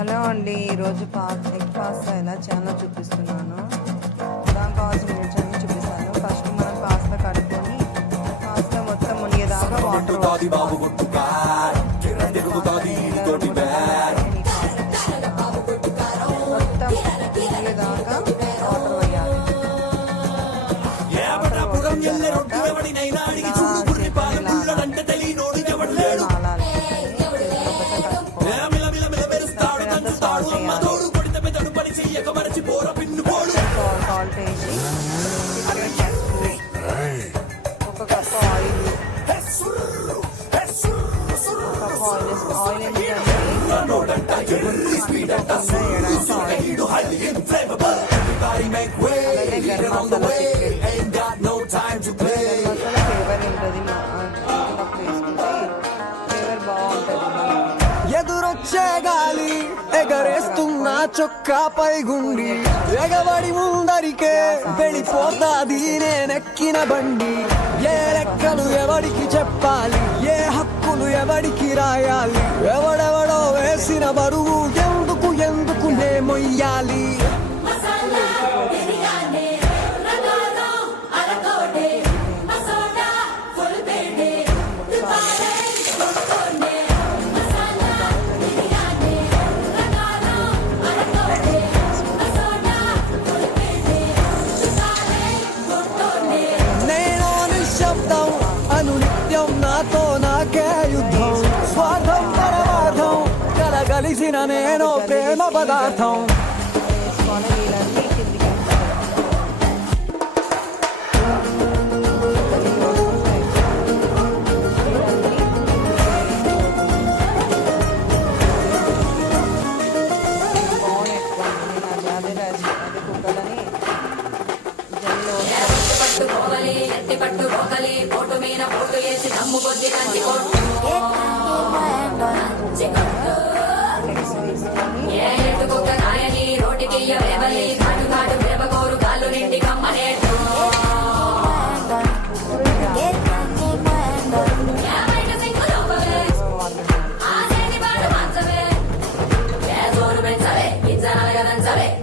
Hello అండి, ఈరోజు egg pasta ఎలా చేయాలో చూపిస్తున్నాను. దానికి కావాల్సిన ఇంగ్రీడియంట్స్ అన్ని చూపిస్తాను. ఫస్ట్ మనం పాస్తా కడుక్కొని పాస్తా మొత్తం మునిగేదాకా వాటర్ సాల్ట్ వేసి ఒక cup oil garam masala flavour ఉంటుంది. ఫ్లేవర్ బాగుంటుంది. ఎదురొచ్చే గాలి ఎగరేస్తున్న చొక్కాపై గుండి ఎగబడి ముందరికే వెళ్ళిపోతాది నేనెక్కిన బండి. ఏ లెక్కలు ఎవడికి చెప్పాలి, ఏ హక్కులు ఎవడికి రాయాలి, ఎవడెవడో వేసిన బరువు ఎందుకు ఎందుకు నే మొయ్యాలి. నాతో నాకే యుద్ధం, స్వార్థం పరమార్థం కలగలిసిన నేను ప్రేమ పదార్థం.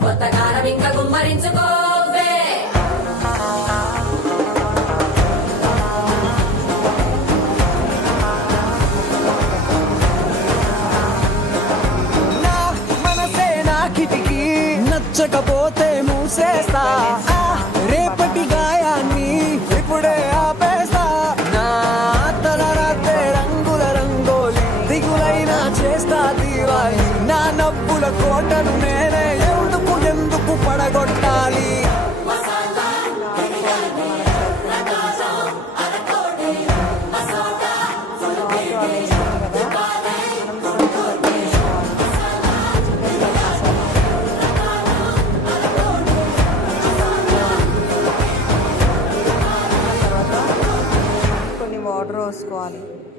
కొత్త కారం ఇంకా గుమ్మరించుకో. నచ్చకపోతే మూసేస్తా, రేపటి గాయాన్ని ఇప్పుడే ఆపేస్తా. నా తల రాత్రే రంగుల రంగోలి, దిగులైనా చేస్తా దీవాలి. నా నవ్వుల కోటను నేనే ఎందుకు ఎందుకు పడగొట్టాలి.